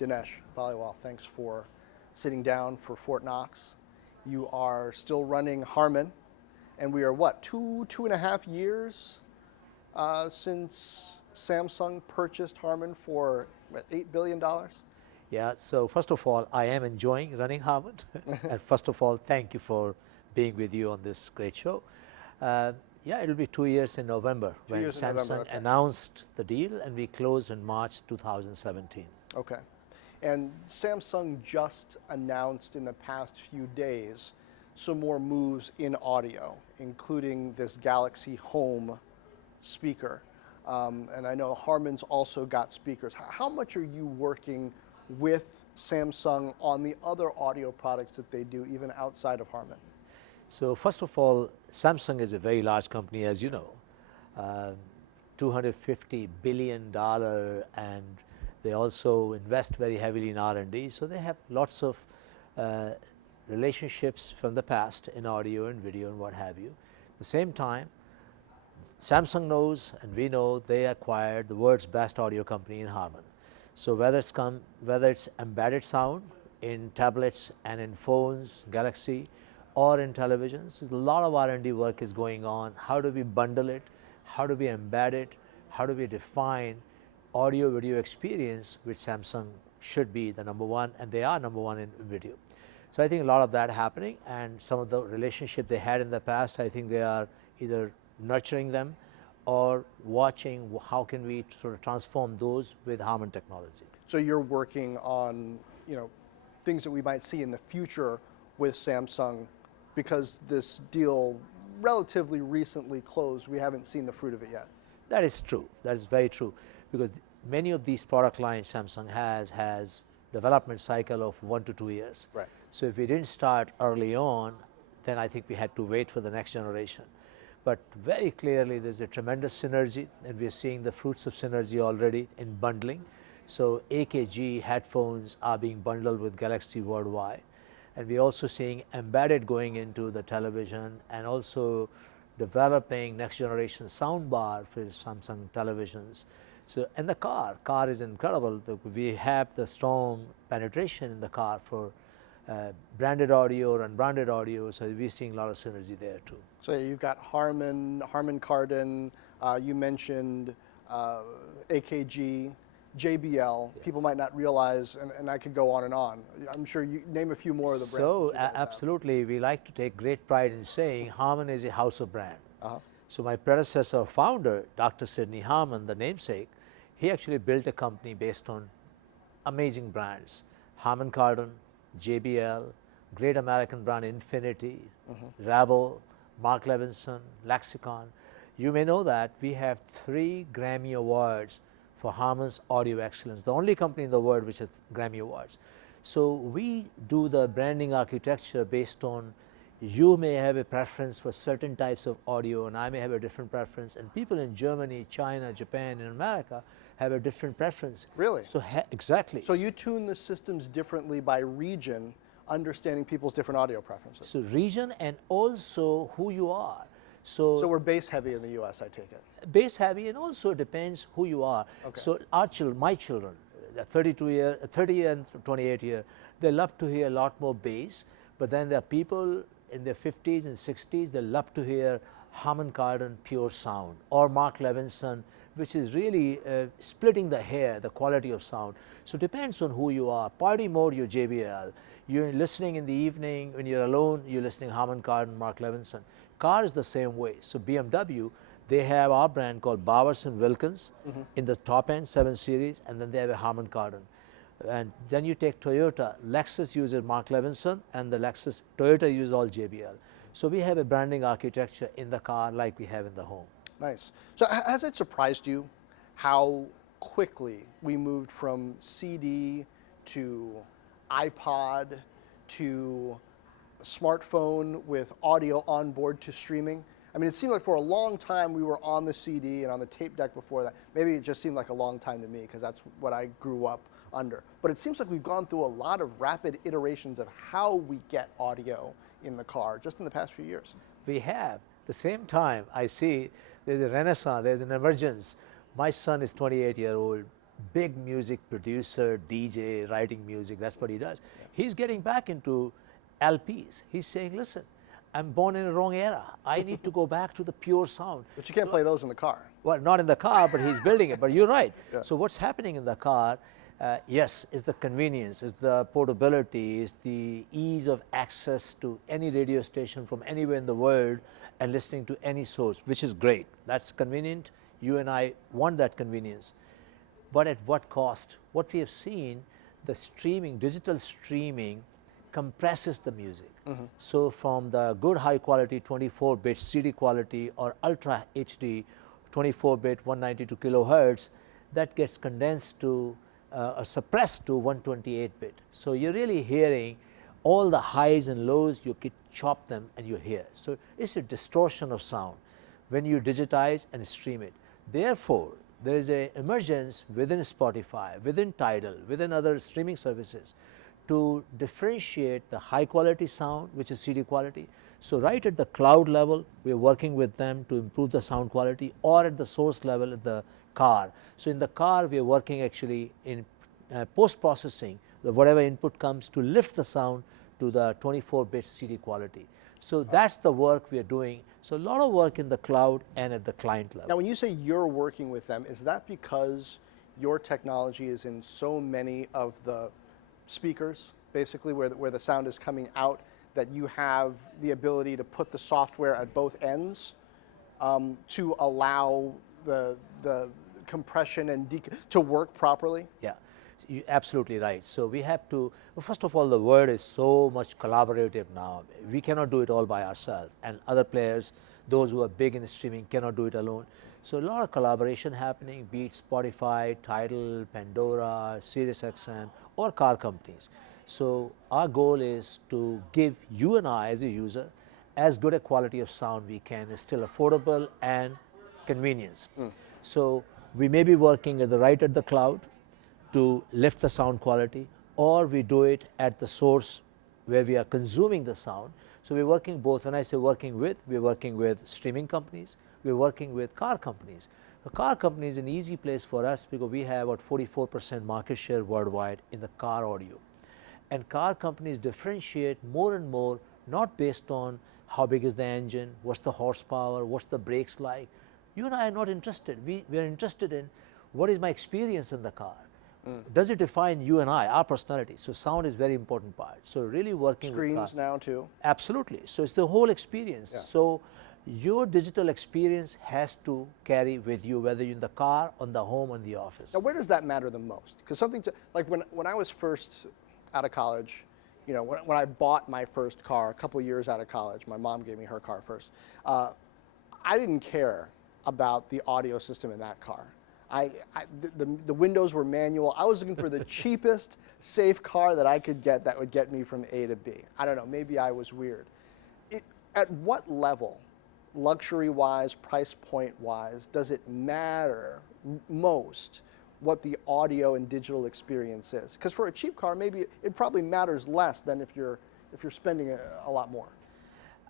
Dinesh Paliwal, thanks for sitting down for Fortt Knox. You are still running Harman, and we are what, two and a half years since Samsung purchased Harman for what, $8 billion? Yeah, so first of all, I am enjoying running Harman. And first of all, thank you for being with you on this great show. Yeah, it'll be 2 years in November when Samsung announced the deal, and we closed in March 2017. Okay. And Samsung just announced in the past few days some more moves in audio, including this Galaxy Home speaker. And I know Harman's also got speakers. How much are you working with Samsung on the other audio products that they do, even outside of Harman? So first of all, Samsung is a very large company, as you know, $250 billion, and they also invest very heavily in R&D. So they have lots of relationships from the past in audio and video and what have you. At the same time, Samsung knows, and we know, they acquired the world's best audio company in Harman. So whether it's embedded sound in tablets and in phones, Galaxy, or in televisions, a lot of R&D work is going on. How do we bundle it? How do we embed it? How do we define audio video experience, which Samsung should be the #1, and they are #1 in video. So I think a lot of that happening, and some of the relationship they had in the past, I think they are either nurturing them or watching how can we sort of transform those with Harman Technology. So you're working on, things that we might see in the future with Samsung, because this deal relatively recently closed. We haven't seen the fruit of it yet. That is true. That is very true, because many of these product lines Samsung has development cycle of 1 to 2 years. Right. So if we didn't start early on, then I think we had to wait for the next generation. But very clearly there's a tremendous synergy, and we're seeing the fruits of synergy already in bundling. So AKG headphones are being bundled with Galaxy worldwide. And we're also seeing embedded going into the television, and also developing next generation soundbar for Samsung televisions. So, and the car is incredible. We have the strong penetration in the car for branded audio or unbranded audio, so we're seeing a lot of synergy there too. So you've got Harman Kardon, you mentioned AKG, JBL. Yeah. People might not realize, and I could go on and on. I'm sure you name a few more of the brands. So absolutely, we like to take great pride in saying Harman is a house of brand. So my predecessor founder, Dr. Sidney Harman, the namesake, he actually built a company based on amazing brands. Harman Kardon, JBL, great American brand Infinity, Rebel, Mark Levinson, Lexicon. You may know that we have 3 Grammy Awards for Harman's audio excellence, the only company in the world which has Grammy Awards. So we do the branding architecture based on, you may have a preference for certain types of audio, and I may have a different preference, and people in Germany, China, Japan, and America have a different preference. Really? So exactly. So you tune the systems differently by region, understanding people's different audio preferences. So region, and also who you are. So we're bass heavy in the US, I take it. Bass heavy, and also depends who you are. Okay. So my children, 30 and 28 year, they love to hear a lot more bass, but then there are people in their 50s and 60s, they love to hear Harman Kardon pure sound, or Mark Levinson, which is really splitting the hair, the quality of sound. So it depends on who you are. Party mode, you're JBL. You're listening in the evening, when you're alone, you're listening Harman Kardon, Mark Levinson. Car is the same way. So BMW, they have our brand called Bowers & Wilkins in the top end 7 Series, and then they have a Harman Kardon. And then you take Toyota, Lexus uses Mark Levinson, and the Toyota uses all JBL. So we have a branding architecture in the car like we have in the home. Nice. So has it surprised you how quickly we moved from CD to iPod to smartphone with audio on board to streaming? I mean, it seemed like for a long time we were on the CD and on the tape deck before that. Maybe it just seemed like a long time to me because that's what I grew up under. But it seems like we've gone through a lot of rapid iterations of how we get audio in the car just in the past few years. We have. At the same time, I see there's a renaissance, there's an emergence. My son is 28 years old. big music producer, DJ, writing music, that's what he does. He's getting back into LPs. He's saying, listen, I'm born in the wrong era. I need to go back to the pure sound. But you can't play those in the car. Well, not in the car, but he's building it. But you're right. Yeah. So what's happening in the car, yes, is the convenience, is the portability, is the ease of access to any radio station from anywhere in the world and listening to any source, which is great. That's convenient. You and I want that convenience. But at what cost? What we have seen, the streaming, digital streaming, compresses the music. So from the good high quality 24-bit CD quality or ultra HD 24-bit 192 kilohertz, that gets condensed to or suppressed to 128-bit. So you're really hearing all the highs and lows, you can chop them and you hear. So it's a distortion of sound when you digitize and stream it. Therefore, there is an emergence within Spotify, within Tidal, within other streaming services to differentiate the high quality sound, which is CD quality. So right at the cloud level, we are working with them to improve the sound quality, or at the source level in the car. So in the car, we are working actually in post-processing, whatever input comes to lift the sound to the 24-bit CD quality. So that's the work we are doing. So a lot of work in the cloud and at the client level. Now, when you say you're working with them, is that because your technology is in so many of the speakers, basically where the sound is coming out, that you have the ability to put the software at both ends to allow the compression and to work properly? Yeah, you're absolutely right. So we have to, well, first of all, the world is so much collaborative now. We cannot do it all by ourselves, and other players, those who are big in streaming, cannot do it alone. So a lot of collaboration happening, be it Spotify, Tidal, Pandora, SiriusXM, or car companies. So our goal is to give you and I as a user as good a quality of sound we can, is still affordable and convenience. So we may be working right at the cloud to lift the sound quality, or we do it at the source where we are consuming the sound. So we're working both. When I say working with, we're working with streaming companies, we're working with car companies. The car company is an easy place for us because we have about 44% market share worldwide in the car audio. And car companies differentiate more and more, not based on how big is the engine, what's the horsepower, what's the brakes like. You and I are not interested. We are interested in what is my experience in the car. Does it define you and I, our personality? So sound is very important part. So really working Screens with now too. Absolutely. So it's the whole experience. Yeah. So your digital experience has to carry with you, whether you're in the car, on the home, on the office. Now, where does that matter the most? Because like when I was first out of college, you know, when I bought my first car a couple years out of college, my mom gave me her car first. I didn't care about the audio system in that car. The windows were manual. I was looking for the cheapest, safe car that I could get that would get me from A to B. I don't know, maybe I was weird. At what level, luxury-wise, price point-wise, does it matter most what the audio and digital experience is? Because for a cheap car, maybe it probably matters less than if you're spending a lot more.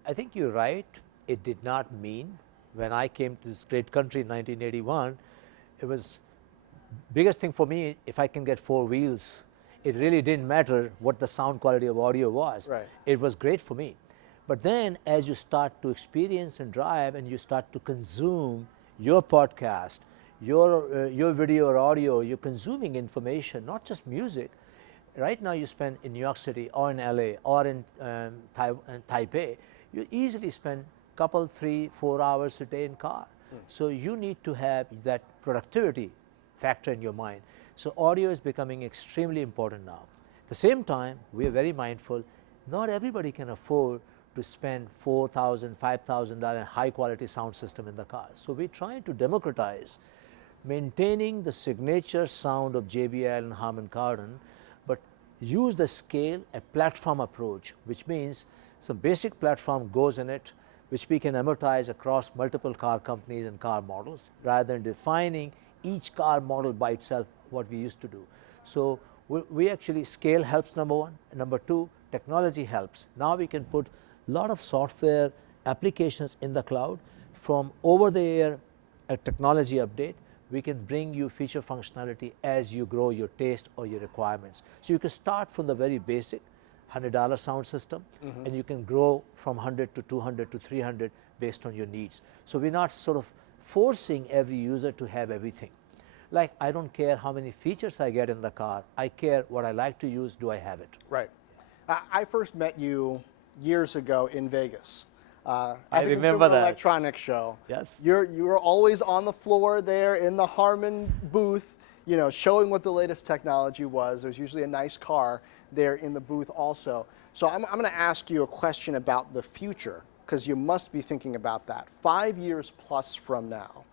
I think you're right. It did not mean, when I came to this great country in 1981, it was biggest thing for me, if I can get 4 wheels. It really didn't matter what the sound quality of audio was. Right. It was great for me. But then as you start to experience and drive and you start to consume your podcast, your video or audio, you're consuming information, not just music. Right now you spend in New York City or in LA or in Taipei, you easily spend couple, 3, 4 hours a day in car. So you need to have that productivity factor in your mind. So audio is becoming extremely important now. At the same time, we are very mindful, not everybody can afford to spend $4,000, $5,000 high quality sound system in the car. So we're trying to democratize maintaining the signature sound of JBL and Harman Kardon, but use the scale, a platform approach, which means some basic platform goes in it, which we can amortize across multiple car companies and car models, rather than defining each car model by itself, what we used to do. So we actually, scale helps, number one. And number two, technology helps. Now we can put a lot of software applications in the cloud from over-the-air technology update. we can bring you feature functionality as you grow your taste or your requirements. So you can start from the very basic $100 sound system, and you can grow from 100 to 200 to 300 based on your needs. So we're not sort of forcing every user to have everything. Like, I don't care how many features I get in the car, I care what I like to use, do I have it? Right. I first met you years ago in Vegas. I at the remember Consumer that. Electronics Show. Yes. You were always on the floor there in the Harman booth, you know, showing what the latest technology was. There's usually a nice car there in the booth also. So I'm going to ask you a question about the future, because you must be thinking about that. 5 years plus from now,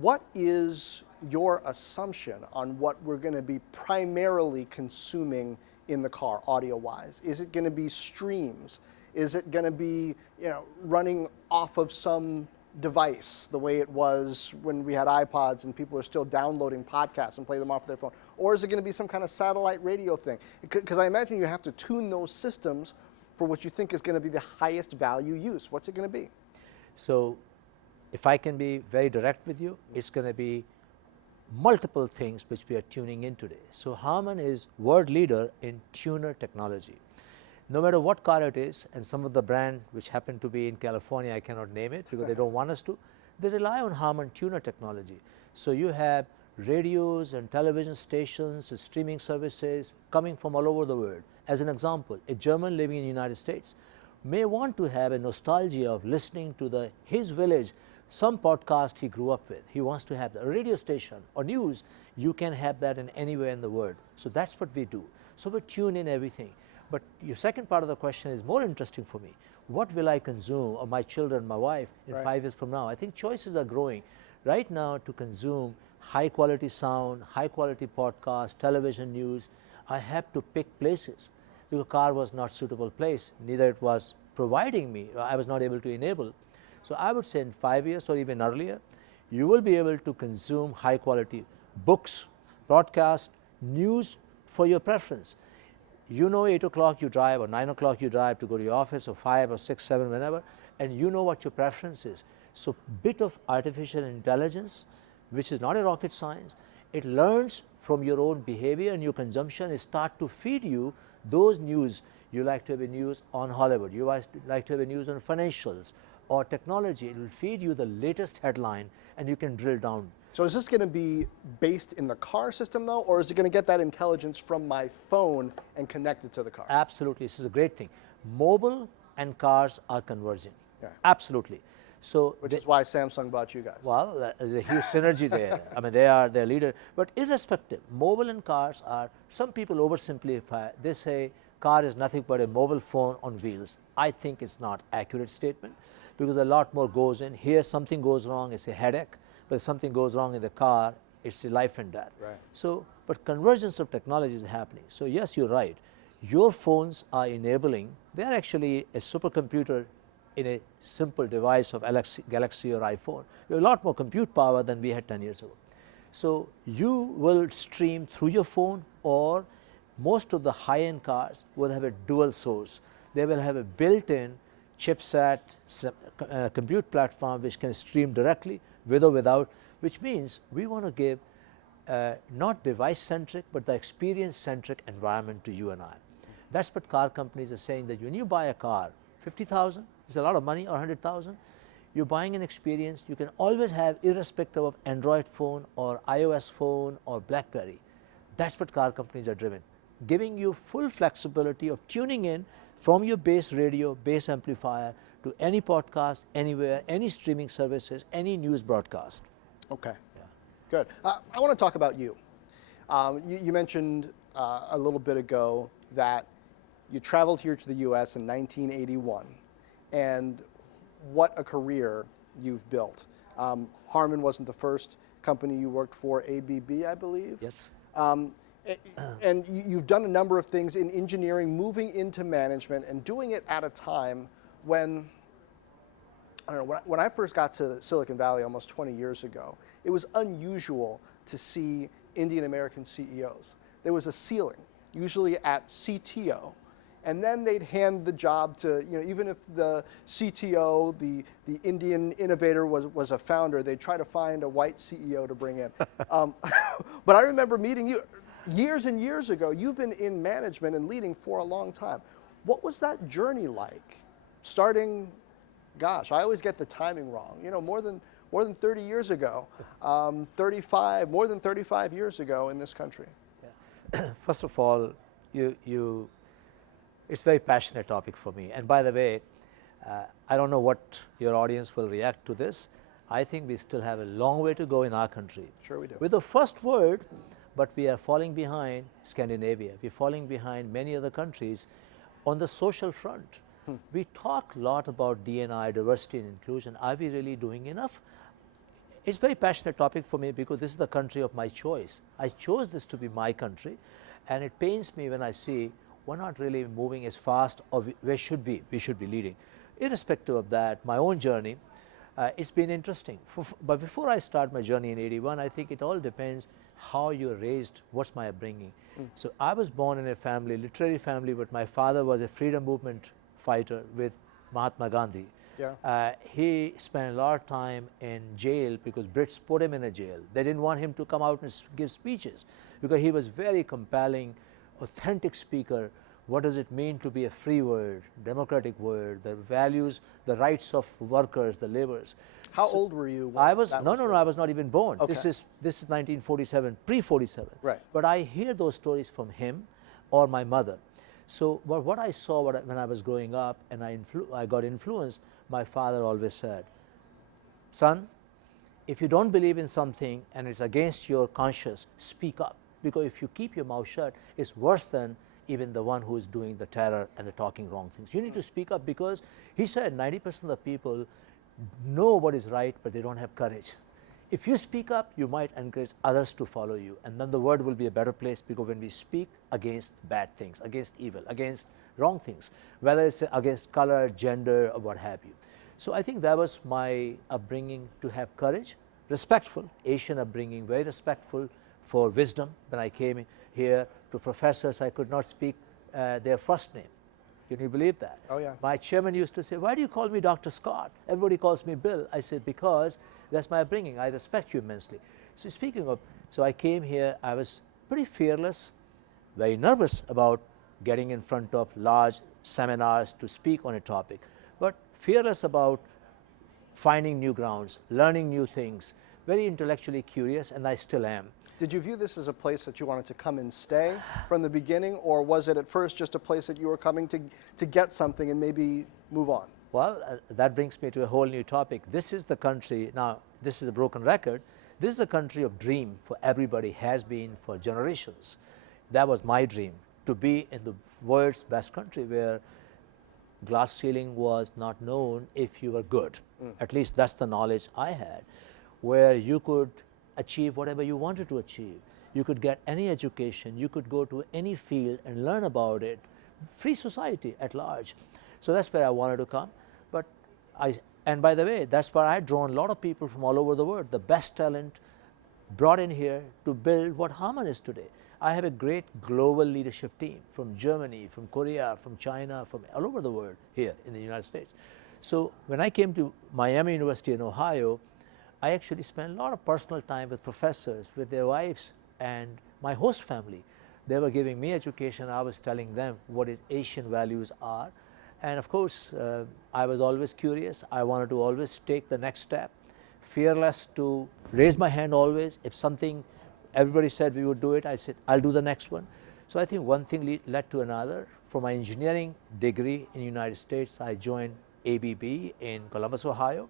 what is your assumption on what we're going to be primarily consuming in the car, audio-wise? Is it going to be streams? Is it going to be, you know, running off of some device the way it was when we had iPods and people are still downloading podcasts and play them off their phone? Or is it going to be some kind of satellite radio thing? Because I imagine you have to tune those systems for what you think is going to be the highest value use. What's it going to be? So if I can be very direct with you, it's going to be multiple things which we are tuning in today. So Harman is world leader in tuner technology. No matter what car it is, and some of the brand which happen to be in California, I cannot name it because they don't want us to, they rely on Harman tuner technology. So you have radios and television stations and streaming services coming from all over the world. As an example, a German living in the United States may want to have a nostalgia of listening to his village, some podcast he grew up with. He wants to have a radio station or news. You can have that in anywhere in the world. So that's what we do. So we tune in everything. But your second part of the question is more interesting for me. What will I consume, or my children, my wife, in 5 years from now? I think choices are growing. Right now, to consume high quality sound, high quality podcast, television news, I have to pick places. Because car was not suitable place, neither it was providing me, I was not able to enable. So I would say in 5 years or even earlier, you will be able to consume high quality books, broadcast, news for your preference. You know 8 o'clock you drive or 9 o'clock you drive to go to your office, or 5 or 6, 7, whenever, and you know what your preference is. So bit of artificial intelligence, which is not a rocket science, it learns from your own behavior and your consumption. It start to feed you those news. You like to have a news on Hollywood, you like to have a news on financials or technology. It will feed you the latest headline and you can drill down. So is this going to be based in the car system though, or is it going to get that intelligence from my phone and connect it to the car? Absolutely, this is a great thing. Mobile and cars are converging. Yeah. Absolutely. So which is why Samsung bought you guys. Well, there's a huge synergy there. I mean, they are their leader. But irrespective, mobile and cars are, some people oversimplify. They say car is nothing but a mobile phone on wheels. I think it's not accurate statement, because a lot more goes in. Here something goes wrong, it's a headache. But if something goes wrong in the car, it's a life and death. Right. So, but convergence of technology is happening. So yes, you're right. Your phones are enabling, they are actually a supercomputer in a simple device of Galaxy or iPhone. We have a lot more compute power than we had 10 years ago. So you will stream through your phone, or most of the high-end cars will have a dual source. They will have a built-in chipset compute platform which can stream directly with or without, which means we want to give not device-centric, but the experience-centric environment to you and I. That's what car companies are saying, that when you buy a car, 50,000 is a lot of money, or 100,000, you're buying an experience you can always have irrespective of Android phone or iOS phone or BlackBerry. That's what car companies are driven, giving you full flexibility of tuning in from your base radio, base amplifier, to any podcast, anywhere, any streaming services, any news broadcast. Okay, yeah. Good. I want to talk about you. You mentioned a little bit ago that you traveled here to the US in 1981, and what a career you've built. Harman wasn't the first company you worked for, ABB, I believe? Yes. And you've done a number of things in engineering, moving into management, and doing it at a time when, I don't know, when I first got to Silicon Valley almost 20 years ago, it was unusual to see Indian American CEOs. There was a ceiling, usually at CTO, and then they'd hand the job to, even if the CTO, the Indian innovator was a founder, they'd try to find a white CEO to bring in. But I remember meeting you years and years ago. You've been in management and leading for a long time. What was that journey like? Starting, gosh, I always get the timing wrong. More than 30 years ago, more than 35 years ago in this country. Yeah. First of all, it's a very passionate topic for me. And by the way, I don't know what your audience will react to this. I think we still have a long way to go in our country. Sure we do. We're the first world, but we are falling behind Scandinavia. We're falling behind many other countries on the social front. We talk a lot about D&I, diversity and inclusion. Are we really doing enough? It's a very passionate topic for me because this is the country of my choice. I chose this to be my country, and it pains me when I see we're not really moving as fast or we should be leading. Irrespective of that, my own journey, it's been interesting. But before I start my journey in '81, I think it all depends how you're raised, what's my upbringing. So I was born in a family, literary family, but my father was a freedom movement fighter with Mahatma Gandhi. Yeah. He spent a lot of time in jail because Brits put him in a jail. They didn't want him to come out and give speeches because he was very compelling, authentic speaker. What does it mean to be a free world, democratic world, the values, the rights of workers, the laborers. How old were you? I was, no, I was not even born. Okay. This is 1947, pre-47. Right. But I hear those stories from him or my mother. So what I saw when I was growing up and I got influenced, my father always said, son, if you don't believe in something and it's against your conscience, speak up. Because if you keep your mouth shut, it's worse than even the one who is doing the terror and the talking wrong things. You need to speak up because he said 90% of the people know what is right, but they don't have courage. If you speak up, you might encourage others to follow you, and then the world will be a better place because when we speak against bad things, against evil, against wrong things, whether it's against color, gender, or what have you. So I think that was my upbringing, to have courage, respectful, Asian upbringing, very respectful for wisdom. When I came here to professors, I could not speak their first name. Can you believe that? Oh, yeah. My chairman used to say, why do you call me Dr. Scott? Everybody calls me Bill. I said, because that's my upbringing. I respect you immensely. So speaking of, so I came here, I was pretty fearless, very nervous about getting in front of large seminars to speak on a topic, but fearless about finding new grounds, learning new things, very intellectually curious, and I still am. Did you view this as a place that you wanted to come and stay from the beginning, or was it at first just a place that you were coming to get something and maybe move on? Well, that brings me to a whole new topic. This is the country, now this is a broken record, this is a country of dream for everybody, has been for generations. That was my dream, to be in the world's best country where glass ceiling was not known if you were good. At least that's the knowledge I had, where you could achieve whatever you wanted to achieve. You could get any education, you could go to any field and learn about it. Free society at large. So that's where I wanted to come. But and by the way, that's where I had drawn a lot of people from all over the world, the best talent brought in here to build what Harman is today. I have a great global leadership team from Germany, from Korea, from China, from all over the world here in the United States. So when I came to Miami University in Ohio, I actually spent a lot of personal time with professors, with their wives, and my host family. They were giving me education. I was telling them what Asian values are. And of course, I was always curious. I wanted to always take the next step, fearless to raise my hand always. If something, everybody said we would do it, I said, I'll do the next one. So I think one thing led to another. For my engineering degree in the United States, I joined ABB in Columbus, Ohio,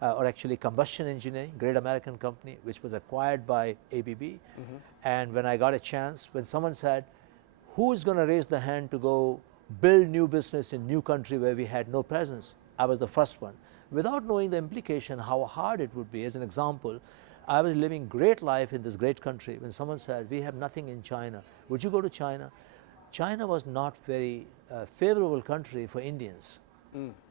or actually Combustion Engineering, great American company, which was acquired by ABB. And when I got a chance, when someone said, who is going to raise the hand to go build new business in new country where we had no presence, I was the first one. Without knowing the implication, how hard it would be. As an example, I was living great life in this great country when someone said, we have nothing in China. Would you go to China? China was not very favorable country for Indians.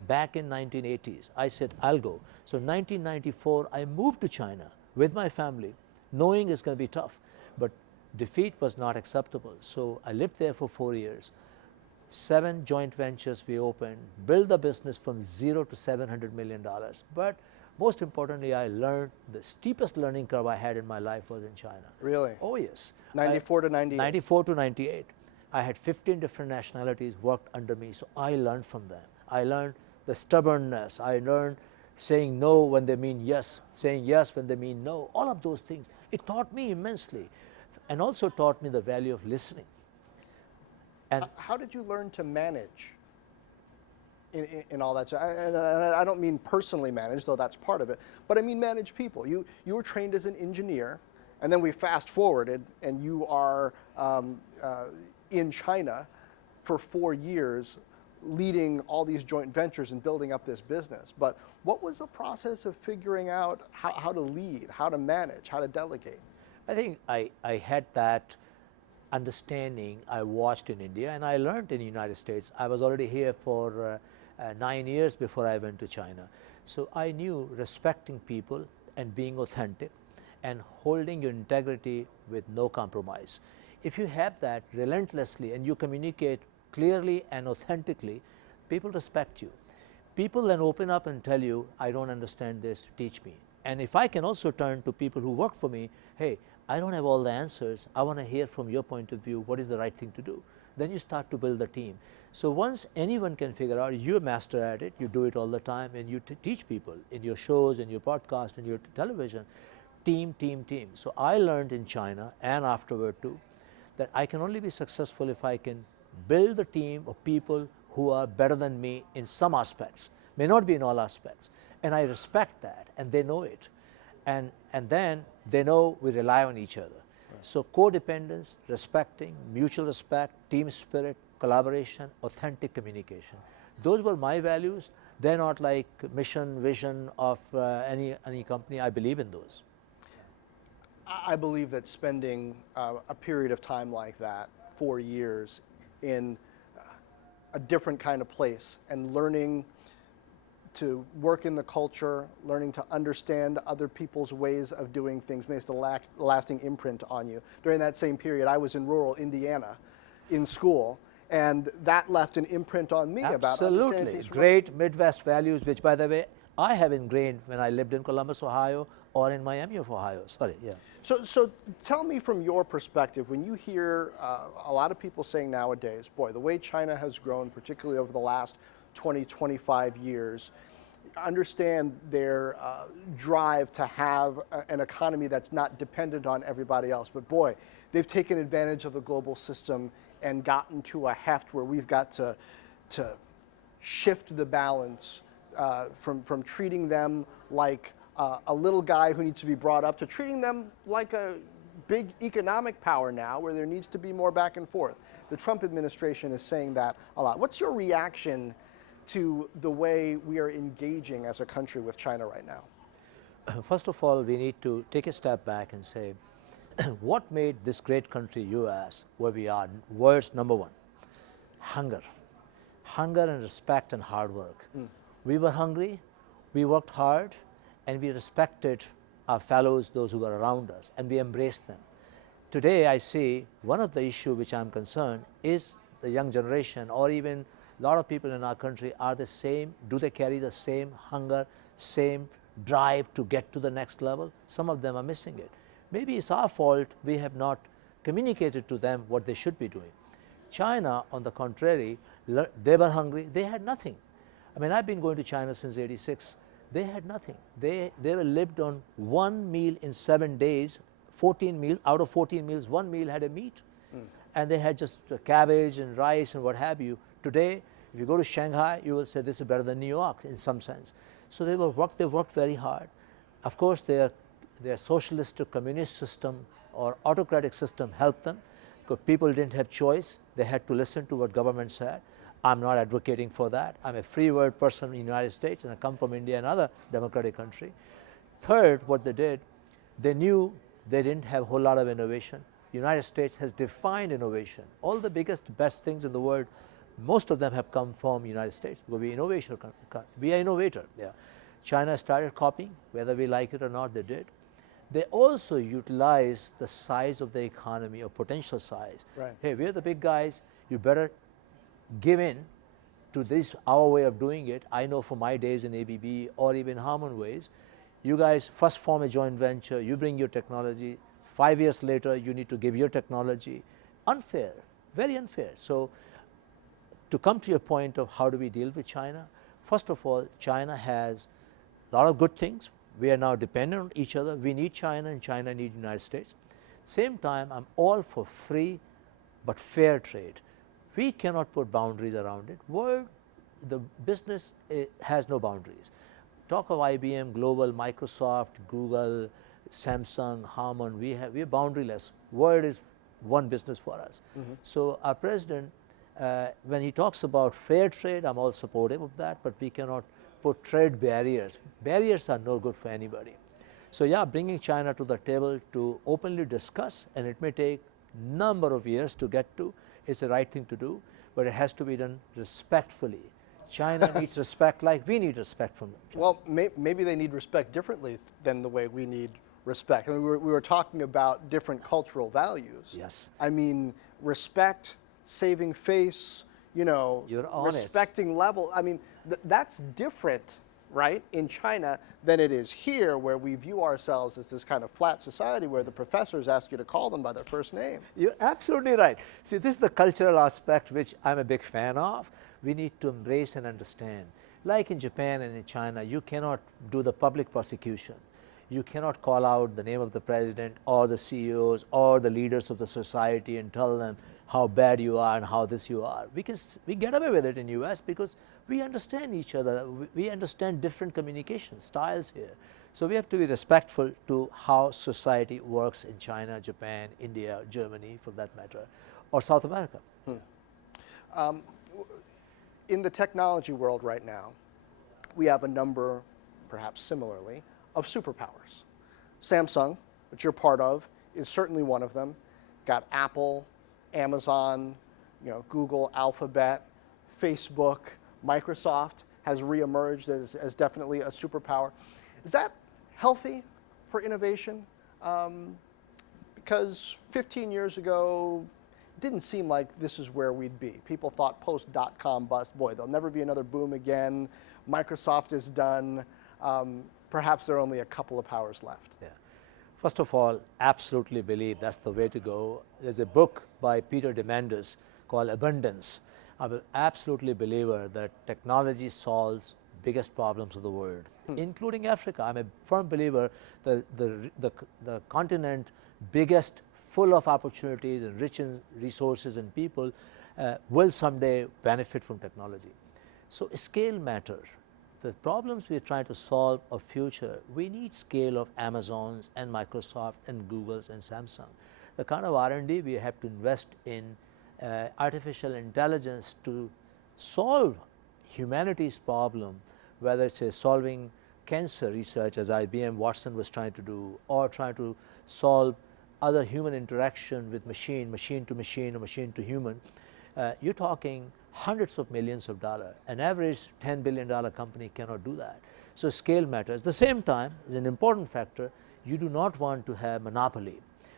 Back in 1980s, I said, I'll go. So in 1994, I moved to China with my family, knowing it's going to be tough. But defeat was not acceptable. So I lived there for 4 years. 7 joint ventures we opened, built the business from 0 to $700 million. But most importantly, I learned the steepest learning curve I had in my life was in China. Really? Oh yes. 94 to 98. 94 to 98. I had 15 different nationalities worked under me, so I learned from them. I learned the stubbornness. I learned saying no when they mean yes, saying yes when they mean no, all of those things. It taught me immensely and also taught me the value of listening. And how did you learn to manage in all that? And I don't mean personally manage, though that's part of it, but I mean manage people. You were trained as an engineer, and then we fast forwarded, and you are in China for 4 years, leading all these joint ventures and building up this business. But what was the process of figuring out how to lead, how to manage, how to delegate? I think I had that understanding I watched in India, and I learned in the United States. I was already here for 9 years before I went to China. So I knew respecting people and being authentic and holding your integrity with no compromise. If you have that relentlessly and you communicate clearly and authentically, people respect you. People then open up and tell you, I don't understand this, teach me. And if I can also turn to people who work for me, hey, I don't have all the answers, I want to hear from your point of view, what is the right thing to do? Then you start to build a team. So once anyone can figure out, you're a master at it, you do it all the time, and you teach people in your shows, in your podcast, in your television, team, team, team. So I learned in China and afterward too, that I can only be successful if I can build a team of people who are better than me in some aspects, may not be in all aspects. And I respect that, and they know it. And then they know we rely on each other. Right. So codependence, respecting, mutual respect, team spirit, collaboration, authentic communication. Those were my values. They're not like mission, vision of any company. I believe in those. I believe that spending a period of time like that, 4 years, in a different kind of place and learning to work in the culture, learning to understand other people's ways of doing things makes a lasting imprint on you. During that same period, I was in rural Indiana in school, and that left an imprint on me about understanding things. Great Midwest values, which, by the way, I have ingrained when I lived in Columbus, Ohio, or in Miami of Ohio. Sorry, yeah. So tell me from your perspective, when you hear a lot of people saying nowadays, boy, the way China has grown, particularly over the last 20, 25 years, understand their drive to have an economy that's not dependent on everybody else. But boy, they've taken advantage of the global system and gotten to a heft where we've got to shift the balance from treating them like a little guy who needs to be brought up to treating them like a big economic power now, where there needs to be more back and forth. The Trump administration is saying that a lot. What's your reaction to the way we are engaging as a country with China right now? First of all, we need to take a step back and say, what made this great country, US, where we are? Words number one, hunger. Hunger and respect and hard work. We were hungry, we worked hard, and we respected our fellows, those who were around us, and we embraced them. Today, I see one of the issues which I'm concerned is the young generation, or even a lot of people in our country are the same. Do they carry the same hunger, same drive to get to the next level? Some of them are missing it. Maybe it's our fault we have not communicated to them what they should be doing. China, on the contrary, they were hungry, they had nothing. I mean, I've been going to China since '86. They had nothing. They were lived on 1 meal in 7 days, 14 meals, out of 14 meals, 1 meal had a meat. And they had just cabbage and rice and what have you. Today, if you go to Shanghai, you will say this is better than New York in some sense. So they worked very hard. Of course, their socialist or communist system or autocratic system helped them, because people didn't have choice. They had to listen to what government said. I'm not advocating for that. I'm a free world person in the United States, and I come from India, another democratic country. Third, what they did, they knew they didn't have a whole lot of innovation. The United States has defined innovation. All the biggest, best things in the world, most of them have come from the United States, because we are innovator. Yeah. China started copying, whether we like it or not, they did. They also utilized the size of the economy, or potential size. Right. Hey, we're the big guys, you better give in to this, our way of doing it. I know from my days in ABB or even Harman ways, you guys first form a joint venture, you bring your technology, 5 years later you need to give your technology. Unfair, very unfair. So to come to your point of how do we deal with China, first of all, China has a lot of good things. We are now dependent on each other. We need China and China needs the United States. Same time, I'm all for free but fair trade. We cannot put boundaries around it. The business has no boundaries. Talk of IBM, Global, Microsoft, Google, Samsung, Harman, we are boundaryless. World is one business for us. So our president, when he talks about fair trade, I'm all supportive of that, but we cannot put trade barriers. Barriers are no good for anybody. So yeah, bringing China to the table to openly discuss, and it may take number of years to get to, is the right thing to do, but it has to be done respectfully. China needs respect like we need respect from them. Well, maybe they need respect differently than the way we need respect. I mean, we were talking about different cultural values. Yes. I mean, respect, saving face, you know, respecting level. I mean, that's different, right, in China than it is here, where we view ourselves as this kind of flat society where the professors ask you to call them by their first name. You're absolutely right. See, this is the cultural aspect which I'm a big fan of. We need to embrace and understand. Like in Japan and in China, you cannot do the public prosecution. You cannot call out the name of the president or the CEOs or the leaders of the society and tell them how bad you are and how this you are. We get away with it in US because we understand each other. We understand different communication styles here. So we have to be respectful to how society works in China, Japan, India, Germany for that matter, or South America. In the technology world right now, we have a number, perhaps similarly, of superpowers. Samsung, which you're part of, is certainly one of them. Got Apple, Amazon, you know, Google, Alphabet, Facebook, Microsoft has reemerged as definitely a superpower. Is that healthy for innovation? Because 15 years ago, it didn't seem like this is where we'd be. People thought post-dot-com bust, boy, there'll never be another boom again. Microsoft is done. Perhaps there are only a couple of powers left. Yeah. First of all, absolutely believe that's the way to go. There's a book by Peter Diamandis called Abundance. I'm an absolutely believer that technology solves biggest problems of the world, including Africa. I'm a firm believer that the continent biggest, full of opportunities and rich in resources and people will someday benefit from technology. So scale matters. The problems we are trying to solve of future, we need scale of Amazons and Microsoft and Googles and Samsung. The kind of R&D we have to invest in artificial intelligence to solve humanity's problem, whether it's solving cancer research as IBM Watson was trying to do, or trying to solve other human interaction with machine to machine or machine to human, you're talking hundreds of millions of dollars. An average $10 billion company cannot do that. So scale matters. At the same time, is an important factor, you do not want to have monopoly.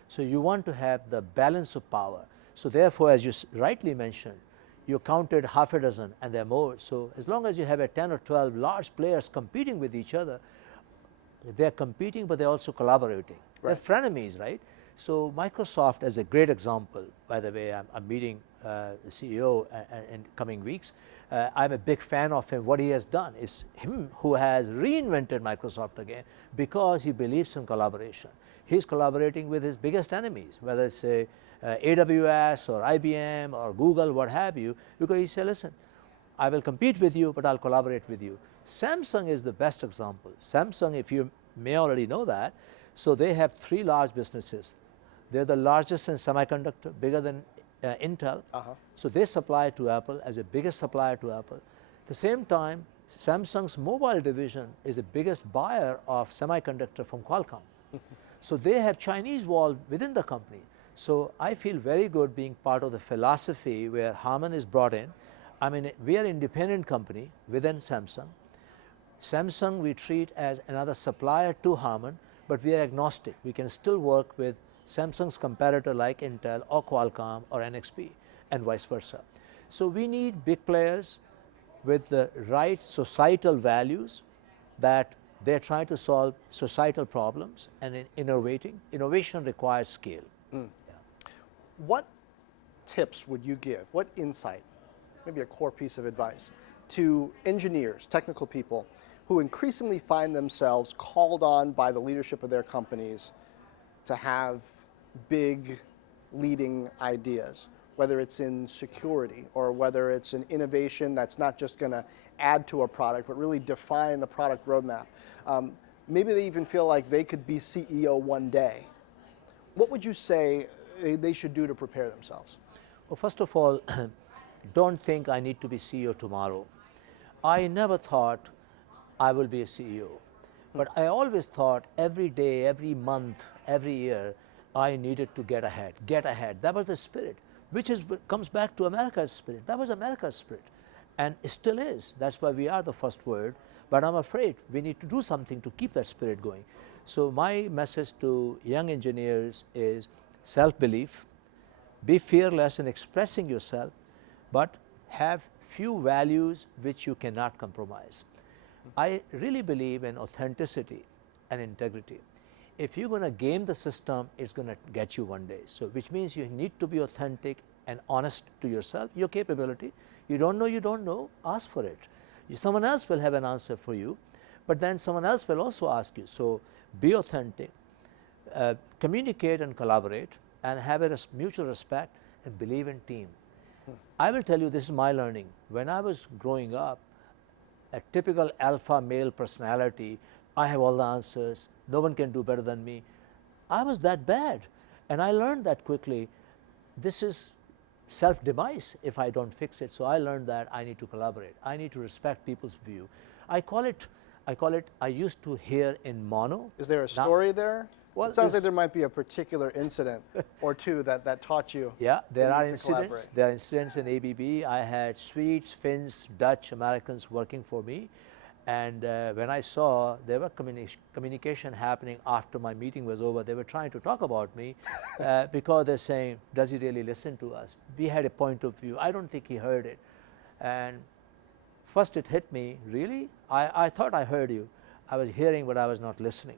So you want to have the balance of power. So therefore, as you rightly mentioned, you counted half a dozen and there are more. So as long as you have a 10 or 12 large players competing with each other, they're competing but they're also collaborating. Right. They're frenemies, right? So Microsoft is a great example. By the way, I'm meeting the CEO in coming weeks. I'm a big fan of him. What he has done is him who has reinvented Microsoft again because he believes in collaboration. He's collaborating with his biggest enemies, whether it's AWS or IBM or Google, what have you, because he said, listen, I will compete with you, but I'll collaborate with you. Samsung is the best example. Samsung, if you may already know that, so they have 3 large businesses. They're the largest in semiconductor, bigger than Intel. So they supply to Apple as a biggest supplier to Apple. At the same time, Samsung's mobile division is the biggest buyer of semiconductor from Qualcomm. So they have Chinese wall within the company. So I feel very good being part of the philosophy where Harman is brought in. I mean, we are an independent company within Samsung. Samsung we treat as another supplier to Harman, but we are agnostic. We can still work with Samsung's competitor like Intel or Qualcomm or NXP and vice versa. So we need big players with the right societal values, that they're trying to solve societal problems and in innovating. Innovation requires scale. Yeah. What tips would you give, what insight, maybe a core piece of advice, to engineers, technical people, who increasingly find themselves called on by the leadership of their companies to have big leading ideas, whether it's in security or whether it's an innovation that's not just going to add to a product, but really define the product roadmap. Maybe they even feel like they could be CEO one day. What would you say they should do to prepare themselves? Well, first of all, don't think I need to be CEO tomorrow. I never thought I will be a CEO, but I always thought every day, every month, every year, I needed to get ahead, get ahead. That was the spirit, which comes back to America's spirit. That was America's spirit, and it still is. That's why we are the first world, but I'm afraid we need to do something to keep that spirit going. So my message to young engineers is self-belief, be fearless in expressing yourself, but have few values which you cannot compromise. I really believe in authenticity and integrity. If you're going to game the system, it's going to get you one day. So which means you need to be authentic and honest to yourself, your capability. You don't know, ask for it. Someone else will have an answer for you, but then someone else will also ask you. So be authentic, communicate and collaborate, and have a mutual respect and believe in team. I will tell you, this is my learning. When I was growing up, a typical alpha male personality, I have all the answers, no one can do better than me. I was that bad, and I learned that quickly. This is self-demise if I don't fix it. So I learned that I need to collaborate. I need to respect people's view. I used to hear in mono. Is there a story there? Well, it sounds like there might be a particular incident or two that taught you. Yeah, there are incidents. There are incidents in ABB. I had Swedes, Finns, Dutch, Americans working for me. And when I saw there were communication happening after my meeting was over, they were trying to talk about me because they're saying, does he really listen to us? We had a point of view. I don't think he heard it. And first it hit me, really? I thought I heard you. I was hearing, but I was not listening.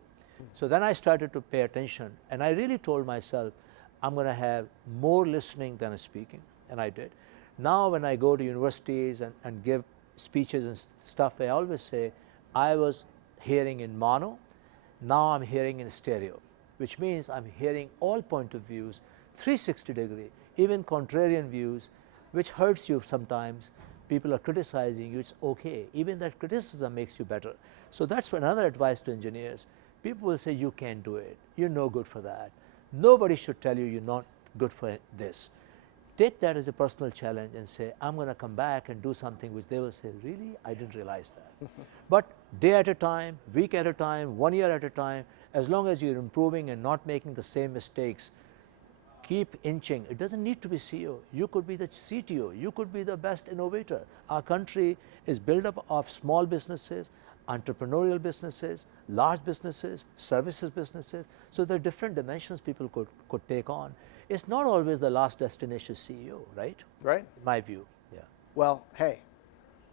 So then I started to pay attention, and I really told myself, I'm going to have more listening than speaking, and I did. Now when I go to universities and give speeches and stuff, I always say, I was hearing in mono, now I'm hearing in stereo, which means I'm hearing all point of views, 360 degree, even contrarian views, which hurts you sometimes. People are criticizing you, it's okay. Even that criticism makes you better. So that's another advice to engineers. People will say, you can't do it, you're no good for that. Nobody should tell you you're not good for this. Take that as a personal challenge and say, I'm going to come back and do something which they will say, really? I didn't realize that. But day at a time, week at a time, 1 year at a time, as long as you're improving and not making the same mistakes, keep inching. It doesn't need to be CEO. You could be the CTO. You could be the best innovator. Our country is built up of small businesses, entrepreneurial businesses, large businesses, services businesses. So there are different dimensions people could take on. It's not always the last destination CEO, right? Right. In my view, yeah. Well, hey,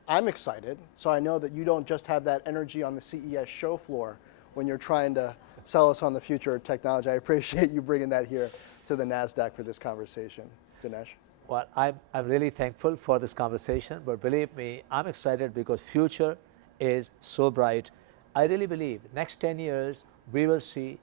I'm excited. So I know that you don't just have that energy on the CES show floor when you're trying to sell us on the future of technology. I appreciate you bringing that here to the Nasdaq for this conversation. Dinesh. Well, I'm really thankful for this conversation, but believe me, I'm excited because future is so bright. I really believe next 10 years, we will see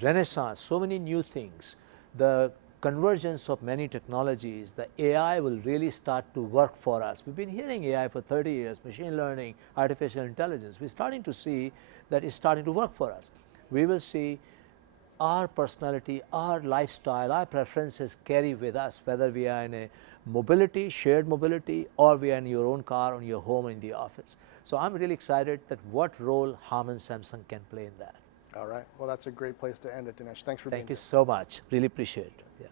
renaissance, so many new things, the convergence of many technologies. The AI will really start to work for us. We've been hearing AI for 30 years, machine learning, artificial intelligence. We're starting to see that it's starting to work for us. We will see our personality, our lifestyle, our preferences carry with us, whether we are in a mobility, shared mobility, or we are in your own car, on your home, in the office. So I'm really excited that what role Harman Samsung can play in that. All right. Well, that's a great place to end it, Dinesh. Thanks for being here. Thank you so much. Really appreciate it. Yeah.